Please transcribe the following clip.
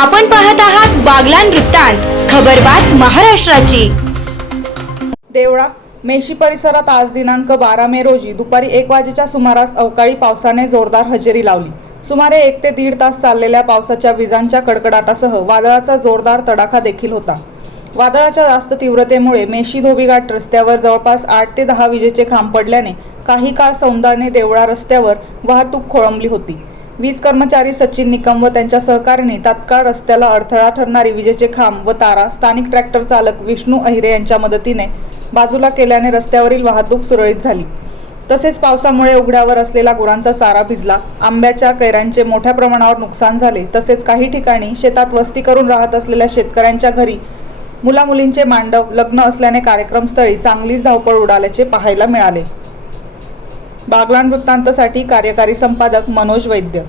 आपण पाहत आहात बागलान वृत्तांत खबरबात महाराष्ट्राची. देवळा मेशी परिसरात आज दिनांक बारा मे रोजी दुपारी एक वाजेच्या सुमारास अवकाळी पावसाने जोरदार हजेरी लावली. सुमारे एक ते दीड तास चाललेल्या पावसाच्या विजांच्या कडकडाटासह वादळाचा जोरदार तडाखा देखील होता. वादळाच्या जास्त तीव्रतेमुळे मेशी धोबीघाट रस्त्यावर जवळपास आठ ते दहा विजेचे खांब पडल्याने काही काळ सौंदाने देवळा रस्त्यावर वाहतूक खोळंबली होती. वीज कर्मचारी सचिन निकम व त्यांच्या सहकार्याने तात्काळ रस्त्याला अडथळा ठरणारी विजेचे खांब व तारा स्थानिक ट्रॅक्टर चालक विष्णू अहिरे यांच्या मदतीने बाजूला केल्याने रस्त्यावरील वाहतूक सुरळीत झाली. तसेच पावसामुळे उघड्यावर असलेला गुरांचा चारा भिजला. आंब्याच्या कैऱ्यांचे मोठ्या प्रमाणावर नुकसान झाले. तसेच काही ठिकाणी शेतात वस्ती करून राहत असलेल्या शेतकऱ्यांच्या घरी मुलामुलींचे मांडव लग्न असल्याने कार्यक्रमस्थळी चांगलीच धावपळ उडाल्याचे पाहायला मिळाले. बागलान वृत्तांतसाठी कार्यकारी संपादक मनोज वैद्य